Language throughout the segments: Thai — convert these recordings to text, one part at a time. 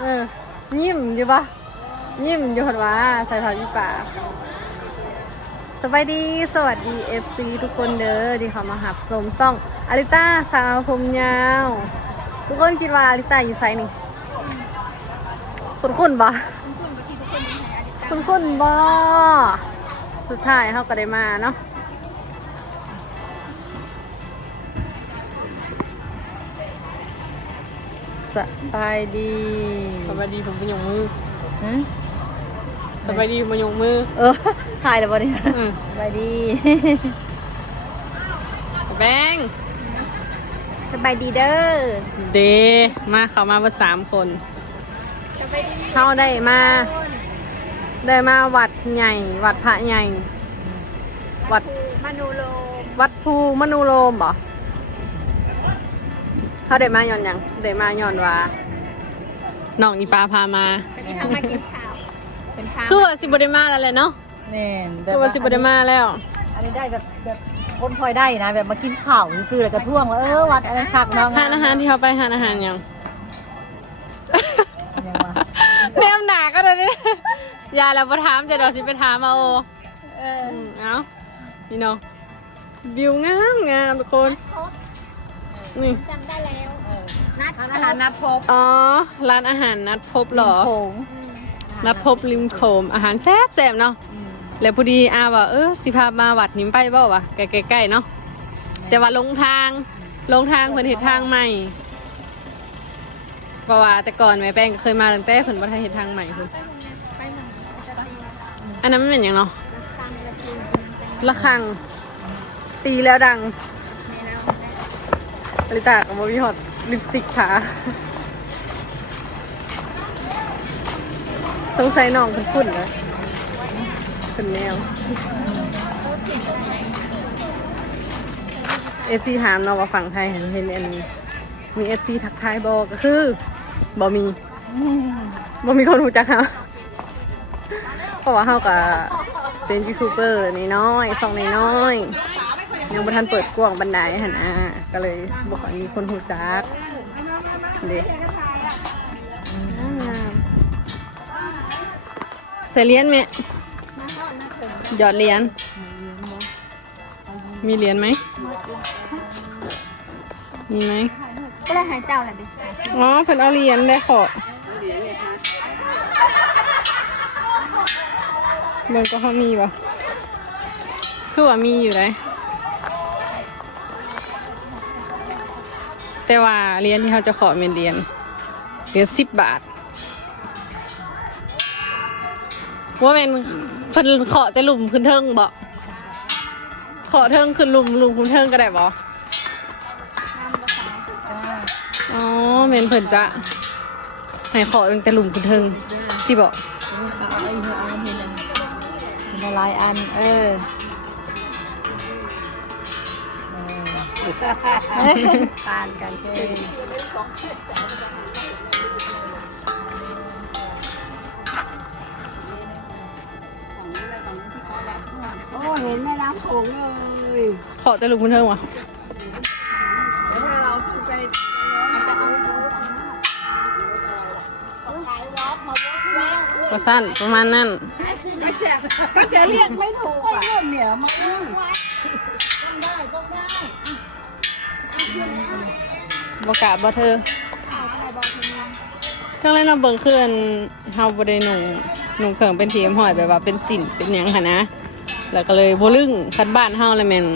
เออยิ้มอยู่ปะยิ้มอยู่หันว่าใส่ผ้าที่ป่าสบายดีสวัสดี FC ทุกคนเด้อที่เขามาหับสมซ่องอาริต้าสาวผมยาว ทุกคนคิดว่าอาริต้าอยู่ไซนี่คุณคุณบ่คุณคุณบ่สุดท้ายเขาก็ได้มาเนาะ บายดีสบายดีผมเป็นยงมือฮะสบายดีผมเป็นยงมือเออถ่ายแล้วบ่เนี่ยอืมสบายดีแบงสบายดีเด้อเดมาเขามาเพื่อสามคนเขาได้มา ได้มาวัดใหญ่วัดพระใหญ่วัดมโนโลมวัดภูมนูโรมบ่ เขาได้มาย้อนหยังได้มาย้อนว่าน้องอีปาพามา วันนี้ทำมากินข้าวเป็นข้าวคือว่าสิบได้มาแล้วแหละเนาะแน่นคือว่าสิบได้มาแล้ว อันนี้ได้แบบแบบคนพลอยได้นะ แบบมากินข้าวซื้อๆแล้วก็ท่วงว่าเออวัดอะไรคักน้องหานอาหารที่เขาไปหานอาหารหยังยังวะแนมหนาก็ได้เนี่ยอย่าแล้วมาถามจะเดี๋ยวสิไปถามเอาเอออืมเอาพี่น้องวิวงามงามทุกคน นี่จำได้แล้วนัดอาหารนัดพบอ๋อ ร้านอาหารนัดพบเหรอ โขงนัดพบริมโขมอาหารแซ่บแซ่บๆเนาะแล้วพอดีอาว่าเออสิพามาวัดนี้ไปเปล่าวะใกล้ๆๆเนาะแต่ว่าลงทางลงทางเพิ่นเฮ็ดทางใหม่เพราะว่าแต่ก่อนแม่แป้งก็เคยมาตั้งแต่เพิ่นบ่ทันเฮ็ดทางใหม่เพิ่นอันนั้นมันเป็นหยังเนาะระฆังตีแล้วดังอ ลิตากับบ่มีฮอดลิปสติกขาสงสัยน้องเพิ่นขุ่นเลยเป็นแนวเอฟซีถามเนาว่าฝั่งไทยเห็นเห็นอันมีเอฟซีทักทายบอกก็คือบ่มีบ่มีคนรู้จักเขาเพราะว่าเขาก็เป็นยูทูบเบอร์นี่น้อยๆสองนน้อย ยังบ่ทันเปิดกว้างบันไดหันอะก็เลยบ่ค่อยมีคนรู้จักเด็กใส่เหรียญไหมหยอดเหรียญมีเหรียญไหมมีไหมก็เลยหายเจ้าแหละดิอ๋อเพิ่นเอาเหรียญได้ขอเบิ่งก็เขามีบ่คือว่ามีอยู่เลย แต่ว่าเรียญที่เขาจะขอเป็นเรียญเรียญสิบบาทว่าเป็นเพิ่นขอแต่หลุมขึ้นเทิงบ่ขอเทิงขึ้นหลุมหลุมขึ้นเทิงก็ได้บ่อ๋อเมนเพิ่นจะให้ขอตั้งแต่หลุมคุณเทิงที่บอกเอาไอ้เหี้ยเอาเห็นอันเห็นหลายอันเออ ปานกันเองโอ้เห็นแม่น้ำโขงเลย ขอแต่หลุมคุณเทิงวะเดี๋ยวเราขึ้นไปมันจะเอาถ่ายวอล์กมาวอล์กแวะก็สั้นประมาณนั้น ก็จะก็จะเรียกไม่ถูกอะเรื่องเนี่ยมา บกะบ่เธอทั้งเล่นเอาเบิ่งคืออันเฮาบ่ได้หนุ่งหนุ่งเครื่องเป็นทีมหอยแบบว่าเป็นสินเป็นหยังค่ะนะ แล้วก็เลยบ่ลึงคันบ้านเฮาเลยแม่น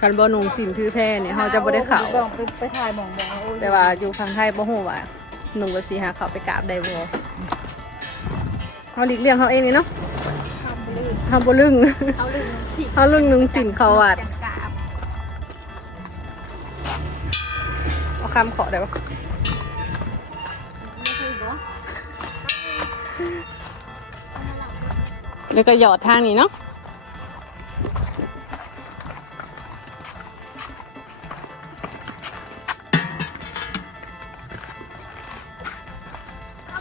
คันบ่หนุ่งสินถือแพร่เนี่ยเฮาจะบ่ได้เข้าต้องไปไปถ่ายหมองมองโอ้ยแต่ว่าอยู่ฝั่งไทยบ่ฮู้ว่าหนุ่งก็สิหาเขาไปกราบได้บ่เฮาหลีกเลี่ยงเฮาเองนี่เนาะเฮาบ่ลึงเอาลืมสิเฮาลึงหนุ่งสินเขาวัด จังกาบเอาคำขอได้ปะแล้วก็หยอดทางนี้เนาะ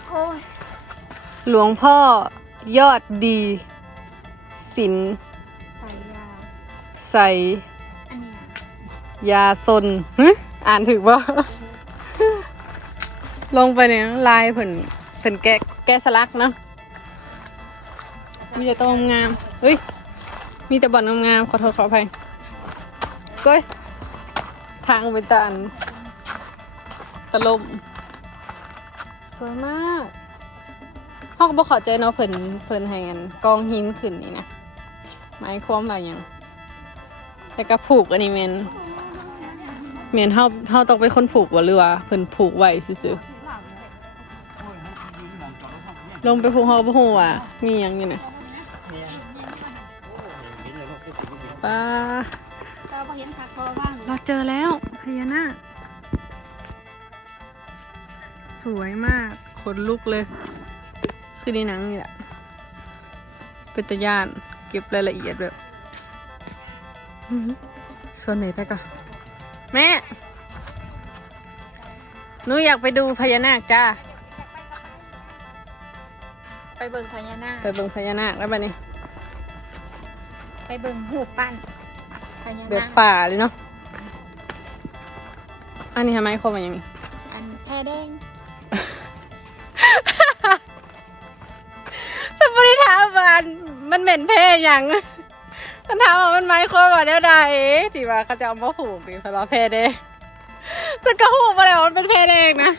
โอ้ยหลวงพ่อยอดดีสินใส่ยา ใส่อันนี้ยาซนหึ อ่านถึกบ่ลงไปเนี่ยลายเพิ่นเพิ่นแกะแกะสลักเนาะมีแต่ตัวงามเฮ้ยมีแต่บ่อนงามๆขอโทษขออภัยก้อยทางเป็นตาอันตะลมสวยมากเขาก็บอกขอใจเนาะเพิ่นเพิ่นให้อันกองหินขึ้นนี่นะหมายความว่าหยังแต่ก็ผูกอันนี้แมน แมนเฮาเฮาต้องเป็นคนผูกบ่หรือว่าเพิ่นผูกไว้ซื่อๆลงไปผูกเฮาบ่ฮู้ว่ามีหยังอยู่น่ะป้าเราเห็นผักพอว่างเราเจอแล้วพญานาคสวยมากขนลุกเลย คือในหนังนี่แหละเป็นตะยานเก็บรายละเอียดแบบส่วนไหนได้ก่อน แม่ หนูอยากไปดูพญานาคจ้า ไปเบิ่งพญานาค ไปเบิ่งพญานาคแล้วบัดนี้ไปเบิ่งหูปั้นพญาแบบนาคป่าเลยเนาะ อันนี้ทำไมคมมันอย่างนี้อันแพ้แดงสมมติถามว่าอันมันเหม็นเพอย่าง คันถามว่ามันไม้คนว่าได้ใดที่ว่าเขาจะเอามาผูกนี่เพราะว่าเพแดงฉันก็หูมาแล้วามันเป็นเพแดงนะ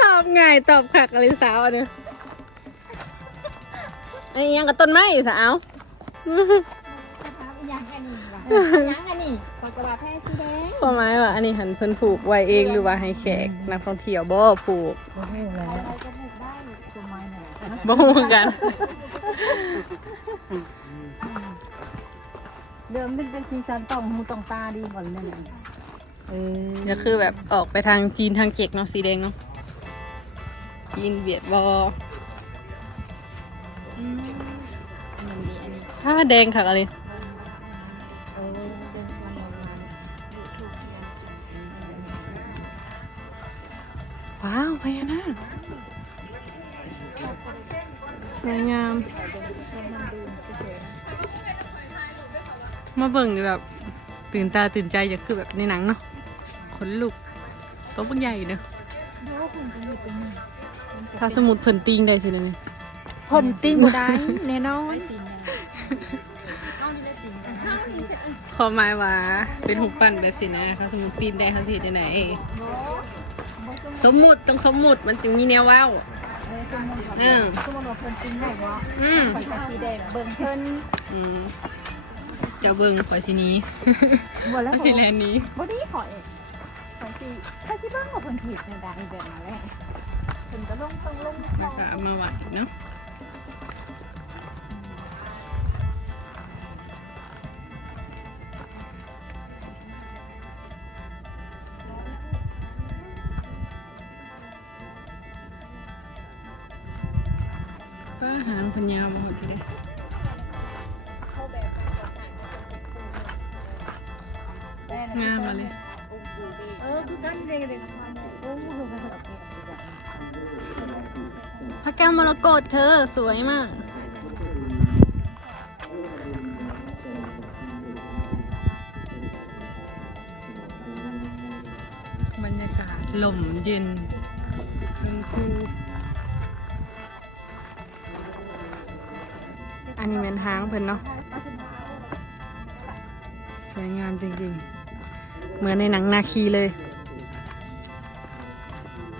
ตอบไงายตอบขักอะไรสาวอันนี้ไอ้ยังกับต้นไม้อยู่สาวยังอันนี้วะยังอันนี้ปากกระบาแพ้สีแดงข้อไม้ว่าอันนี้หันเพิ่นผูกไว้เองหรือว่าให้แขกนักท่องเที่ยวบ่ผูก บ่ฮู้เหมือนกัน เดิมเป็นเป็นซีซันต้องหูต้องตาดีก่อนนั่นเองเออก็คือแบบออกไปทางจีนทางเจกเนาะสีแดงเนาะจีนเวียดบออันนี้อันนี้ ถ้าแดงค่ะอะไร มาเบิ่งนี่แบบตื่นตาตื่นใจอย่าคือแบบในหนังเนาะขนลุกโต๊ะบักใหญ่เนอะถ้าสมุดเพิ่นติงได้สินะนี่ผลติ้งบ่ได้แน่นอนความหมายว่าเป็นหุบปั้นแบบสินะเขาสมมุดปีนได้เขาสิได้ไหน สมมุติต้องสมมุติมันจึงมีแนวเว้าอืมสมมติว่าเพิ่นติ้งไหนวะอืมข่อยก็สีแดงเบิ่งเพิ่นอืม เจ้าเบิ่งข่อยสิหนี้บ่แล้วไม่บ่ใช่แลนด์นี้ บ่ดีข่อยข่อยสิข่อยสิเบิ่งว่าเพิ่นผิดในใดแบบนั้นแหละเพิ่นก็ลงต้องลงแล้วก็เอามาวัดอีกเนาะก็หางพันยาวมาหมดทีเดีย ก้วมรกตเธอสวยมาก บรรยากาศลมเย็นคืนคูอันนี้เป็นห้างเพิ่นเนาะ สวยงามจริงๆ เหมือนในหนังนาคีเลย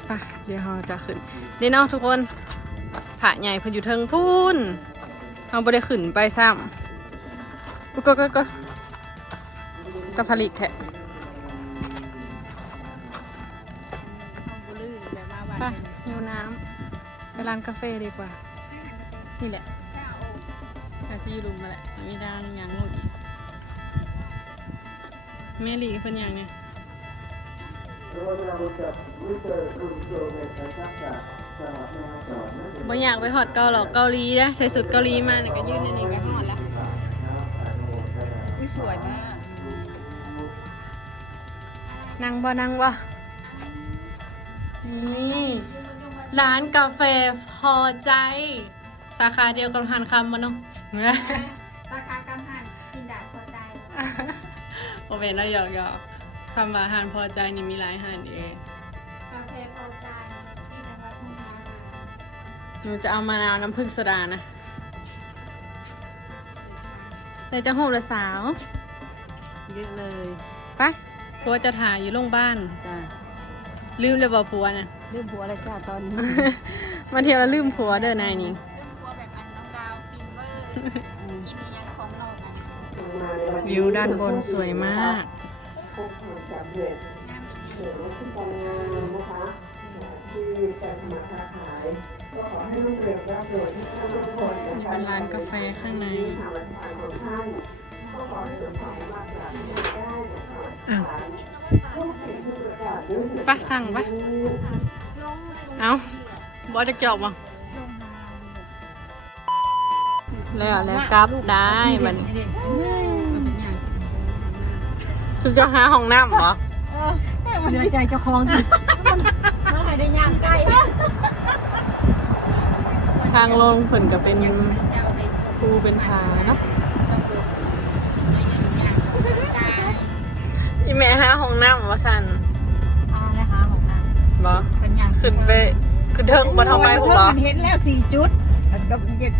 ไป่ะเดี๋ยวเราจะขึ้นเดี๋ยวเนาะทุกคน ผาใหญ่เพิ่นอยู่เทิงพูนเราบ่ได้ขึ้นไปซ้ำก็ก็ก็ก็ตะผลิกแทะไปหิวน้ำไปร้านกาแฟดีกว่า นี่แหละอาจจะอยู่รุมมาแหละมีด้านยางงูอีกแม่หลีเพิ่นยังเนี่ย บ่อยากไปฮอดเกาหรอกเกาหลีนะใส่สุดเกาหลีมาเนี่ยก็ยืนในนี้ก็ฮอดแล้วอุ้ยสวยมากนั่งบ่นั่งบ่นี่ร้านกาแฟพอใจ สาขาเดียวกับหันคำมาเนาะราคากำหันกินดาพอใจเวนแล้วหยอกหยอกคำว่าอาหารพอใจนี่มีหลายอาหารเอง หนูจะเอามะนาวน้ำผึ้งโซดานะเดี๋ยวจะหูละสาว เยอะเลยไปผัวจะถ่ายอยู่โรงพยาบาลจ้าลืมเลยบอกผัวนะ เรื่องผัวอะไรจ้าตอนนี้ มาเที่ยวแล้วลืมผัวเด้อนายนี่เรื่องครัวแบบอันน้องดาวฟินเวอร์กินอีหยังของนอกอันวิวด้านบนสวยมากเป็นร้านกาแฟข้างในอ้าวปะสั่งปะเอาบอจะจบบ่แล้วแล้วกลับได้มันสุดยอดหาห้องน้ำเหรอเดือใจเจ้าของ ทางลงเพิ่นก็เป็นภูเป็นผาเนาะอีแม่หาห้องน้ำว่าสันอาเลยหาของนางบ่เป็นอย่างขึ้นไปขึ้นเทิงบ่ทำไปหูบ่เห็นแล้วสี่จุดแล้วก็อยาก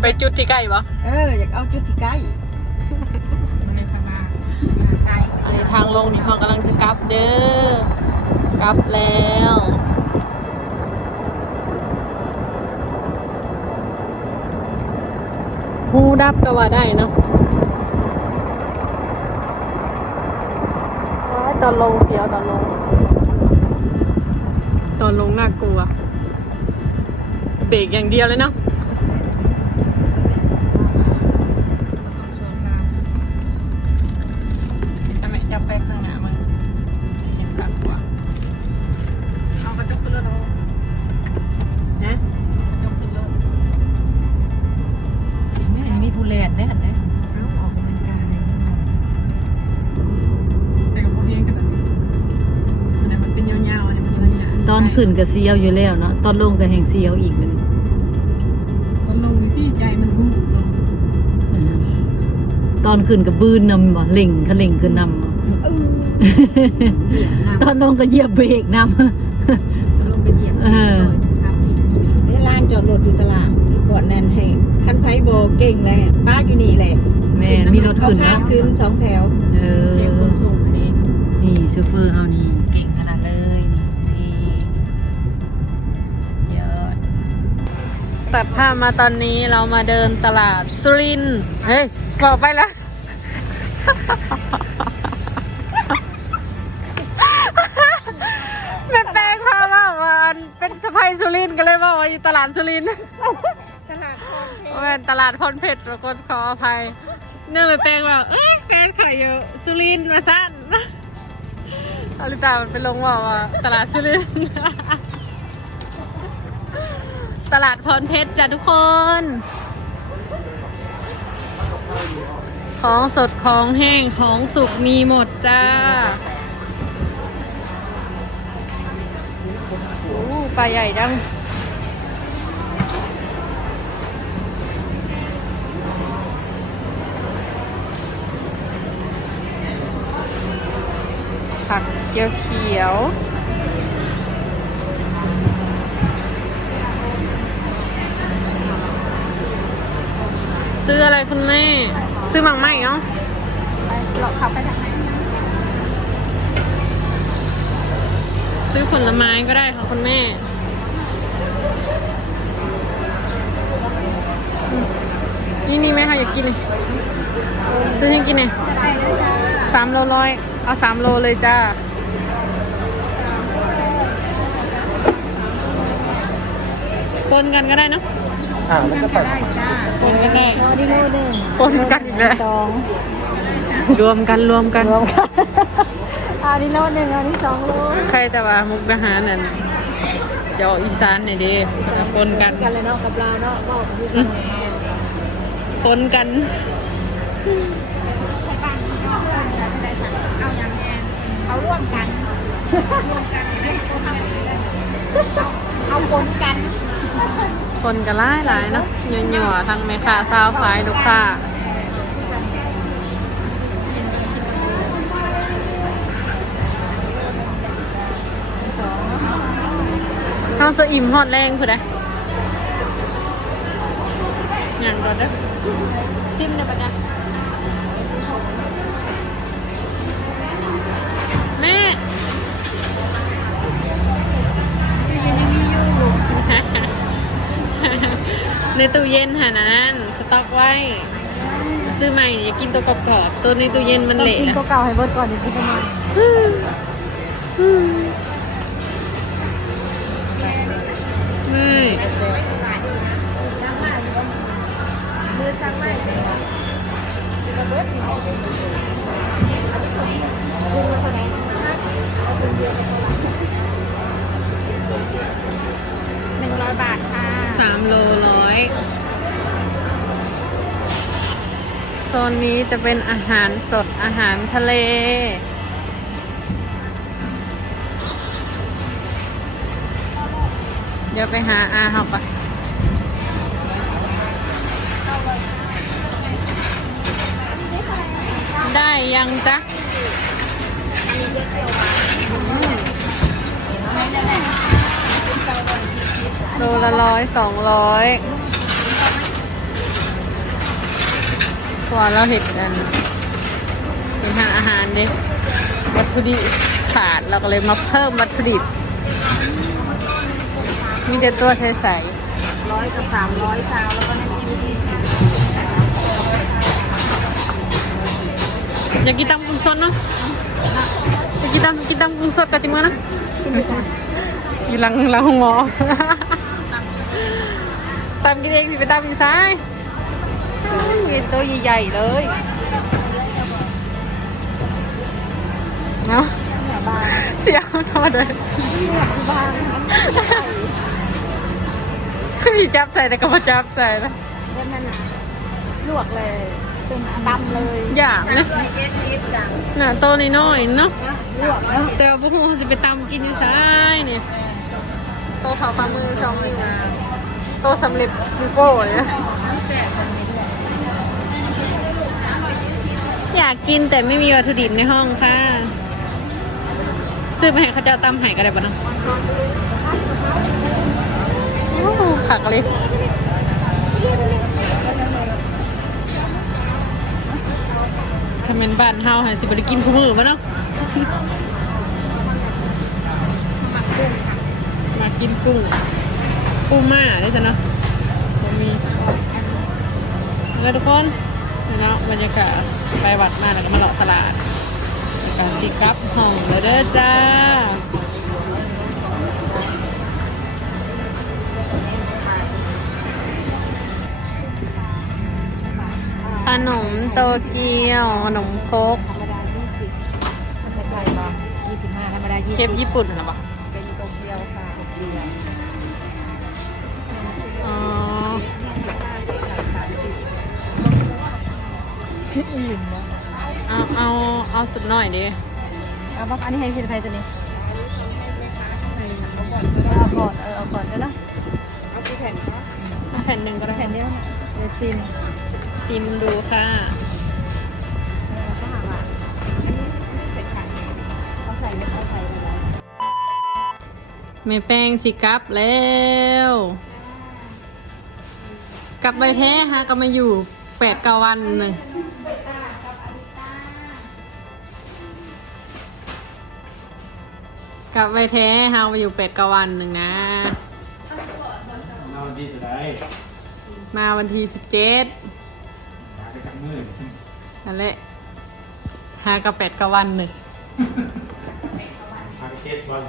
ไปจุดที่ใกล้บ่เอออยากเอาจุดที่ใกล้มันเลยพมาไก่อันนี้ทางลงนี่เขากำลังจะกลับเด้อกลับแล้ว หูดับก็ว่าได้เนาะว้ายตอนลงเสียวตอนลง ตอนลงน่ากลัว เบรกอย่างเดียวเลยเนาะ ขึ้นก็เสียวอยู่แล้วเนาะตอนลงก็แห่งเสียวอีกมันตอนลงที่ใจมันวูบลงอ่าตอนขึ้นก็บืนนำบ่เล่งคะเล่งขึ้นนำบ่ตอนลงก็เหยียบเบรกนำลงไปเหยียบเออนี่ลานจอดรถอยู่ตลาดก่อนนั้นให้คันไพโบเก่งเลยป้าอยู่นี่แหละแม่มีรถเขาขึ้นข้าเนาะมขึ้นสองแถว เออเรียกคนสูงอันนี้นี่ซูเฟอร์เฮานี่ ตัดภาพมาตอนนี้เรามาเดินตลาดสุรินทร์เฮ้ยบอกไปแล้วเป็นแปลงพาว่าว่าเป็นสะพายสุรินทร์ก็เลยบอกว่าอยู่ตลาดสุรินทร์ตลาดคลองเพชรว่าเป็นตลาดพรเพชรทุกคนขออภัย เนื่องไปแปลงว่าเอ้ยแฟนขายอยู่สุรินทร์มาสั้นอลิตามันไปลงว่าว่าตลาดสุรินทร์ ตลาดพรเพชรจ้ะทุกคน ของสดของแห้งของสุกมีหมดจ้าโอ้ปลาใหญ่ดังผักเขียวๆ ซื้ออะไรคุณแม่ ซื้อหมักไหมเนาะไปเราขับไปทางไหนซื้อผลไม้ก็ได้ค่ะคุณแม่อืมนี่มีไหมคะอยากกิน ซื้อให้กินหน่ยสามโลร้อยเอาสามโลเลยจ้าปนกันก็ได้นะ อ่าแล้วก็ไปปนกันได้ดิโลเด้งปนกันได้สองรวมกันรวมกันรวมกันอันนี้โลหนึ่งอันนี้สองโลใครแต่ว่ามุกดาหารนั่นเดี๋ยวอีสานเนี่ยดีปนกันกันเลยเนาะกับลาเนาะบอกกันอยู่อืมปนกันเอาอย่างแน่เอาร่วมกันร่วมกันเอาเอาปนกัน คนก็ร้ายหลายเนาะหยวๆทั้งแม่ค้าสาวขายลูกค้าเฮาสอิ่มหอดแรงเพื่อนะยังก่อเด้อซิมเนี่ยปะเนี่ย ในตู้เย็นหานั้นสต็อกไว้ ซื้อใหม่อย่ากินตัวกรอบๆตัวในตู้เย็นมันต้องเละกินตัวเก่าให้เบิร์ดก่อนเดี๋ยวพี่จะมาไม่มือจังไม่หนึ่งร้อยบาทค่ะสามโลร้อย ซนนี้จะเป็นอาหารสดอาหารทะเล เดี๋ยวไปหาอาเขาปะได้ยังจ๊ะโลละร้อยสองร้อย พอเราเห็นกันเป็นทางอาหารดิวัตถุดิบขาดเราก็เลยมาเพิ่มวัตถุดิบ มีแต่ตัวใสๆร้อยกับสามร้อยซาวแล้วก็น้ำจิ้มอยากกินตำกุ้งสดเนาะอยากกินตำกินตำกุ้งสดกันจิมือนะอยู่หลังหลังห้องหมอตำกินเองสิไปตำอยู่ซ้าย ตัวใหญ่ๆเลยเนาะเสียวทอดเลยคือสิจับใส่แต่ก็มาจับใส่นะเล่นนั่นนะลวกเลยเป็นดำเลยอยากนะเย็ดนิดจังน่ะโตวน้อยๆเนาะลวกแล้วแต่ว่าพวกเขาจะไปตำกินอยู่ซ้ายนี่โตเท่าฝ่ามือสองนิ้วโตสำเร็จมีโป้เลย อยากกินแต่ไม่มีวัตถุดิบในห้องค่ะ ซื้อไปให้เขาเจ้าตำไห้ก็ได้ปะเนาะโอ้หขักเลยถ้าเป็นบ้านเฮาหาสิบได้กินคู่มือปะเนาะมากินกุ้งปูม่าได้จ้ะเนาะผมมีแล้วทุกคนเนาะบรรยากาศ มาแล้วก็มาเลาะตลาดแล้วก็สิกลับห้องเลยเด้อจ้าขนมโตเกียวขนมโคกธรรมดายี่สิบมันจะไกลป่ะยี่สิบห้าธรรมดายี่เคสิบฟญี่ปุ่นเหรอปะเป็นโตเกียวค่ะเดียวอ๋อคิดอิ่มนะ เอาเอาเอาสุดหน่อยดิเอาบอกอันนี้ให้พี่ไทยตัวนี้เอาก่อนเออเอาก่อนได้ละเอากี่แผ่นคะเอาแผ่นหนึ่งก็ได้แผ่นเดียวเดี๋ยวซิมชิมดูค่ะเออก็หาว่าอันนี้อันนี้เสร็จค่ะเขาใส่ไม่เขาใส่อะไรแม่แป้งสิกลับแล้วกลับไปแท้ฮะก็มาอยู่แปดกว่าวันเลย กลับไปแท้ฮะมาอยู่แปดกว่าวันหนึ่งนะเอาดีจะได้มาวันที่สิบเจ็ดหาไปทั้งมือนั่นแหละฮากับแปดกว่าวันหนึ่งหาไปเจ็ดวัน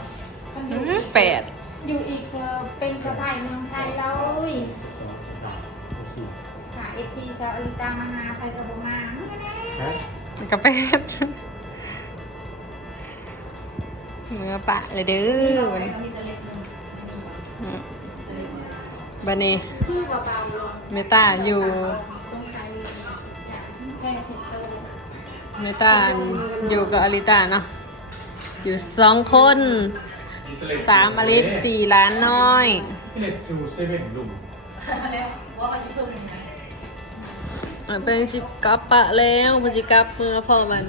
แปดอยู่อีกเออเป็นสะพายเมืองไทยแล้วอุ้ยสามสี่หาเอฟซีซาอุตามานาไทยกระบมาไม่ได้ฮะแล้วกับแปด เมื่อปะเลยเด้อวันนี้อืมบันนี้คือเบาๆลงเมตาอยู่ตรงใจแค่เซ็นเตอร์เมตาอยู่กับอลิตาเนาะอยู่สองคนสามอลิสสี่ล้านน้อยที่เล็ดดูเซเว่นลุงอะเป็นสิบกลับปะแล้วพจิกลับเมื่อพอมัน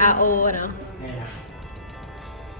อาโอเนาะ